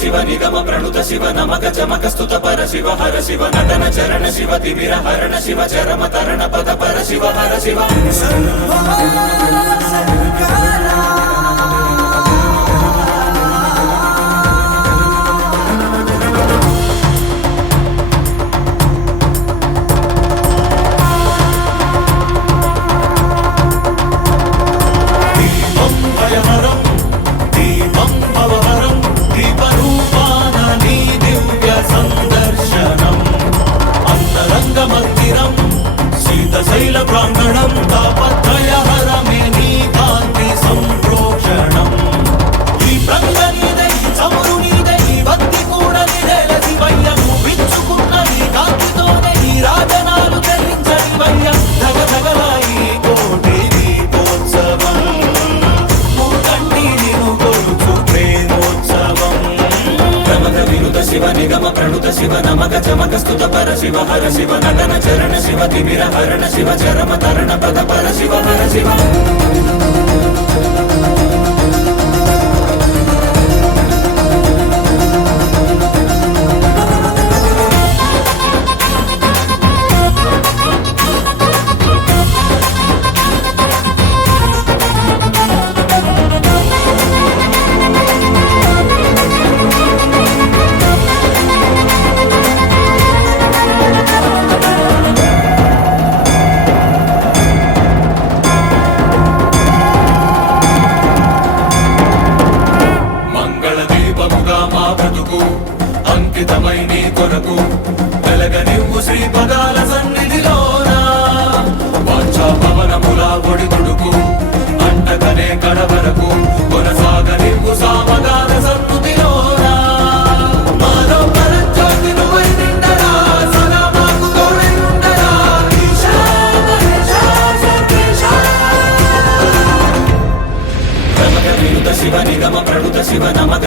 శివ నిగమ ప్రణుత శివ నమక చమక స్తుత పర శివ హర శివ నటన చరణ శివ తిమిర హరణ శివ చరమ తరణ పద పర శివ హర శివ శైల ప్రాంగణం తాపత్రయహరమే నీ కాంతి సంప్రోక్షణం ఈ ప్రంగ నీదే చమురు నీదే ఈ భక్తి కూడా నీదేల శివయ్య విచ్చుకున్న ఈ కాంతితోనే ఈ రాజనాలు ధరించని వయ్య ధగధగలాయి కోటి దీపోత్సవం మూకంటి నిను కొలుచు ప్రేమోత్సవం ప్రమథ వినుత శివ నిగమ ప్రణుత శివ నమక చమక స్తుత పర శివ హర శివ నటన చరణ శివ తిమిర హరణ శివ చరమ తరణ పద పర శివ హర శివ అంకితమై నీ కొరకు వెలగనివ్వు శ్రీ పదాల సన్నిధిలోన వాంఛా పవనముల ఒడిదుడుకు అంటకనే కడవరకు కొనసాగనివ్వు సామగాన సన్నుతిలోన మాలో పరంజ్యోతి నువ్వై నిండరా సదా మాకు తోడై ఉండరా ఈశా మహేశా సర్వేశా ప్రమథ వినుత శివ నిగమ ప్రణుత శివ నమక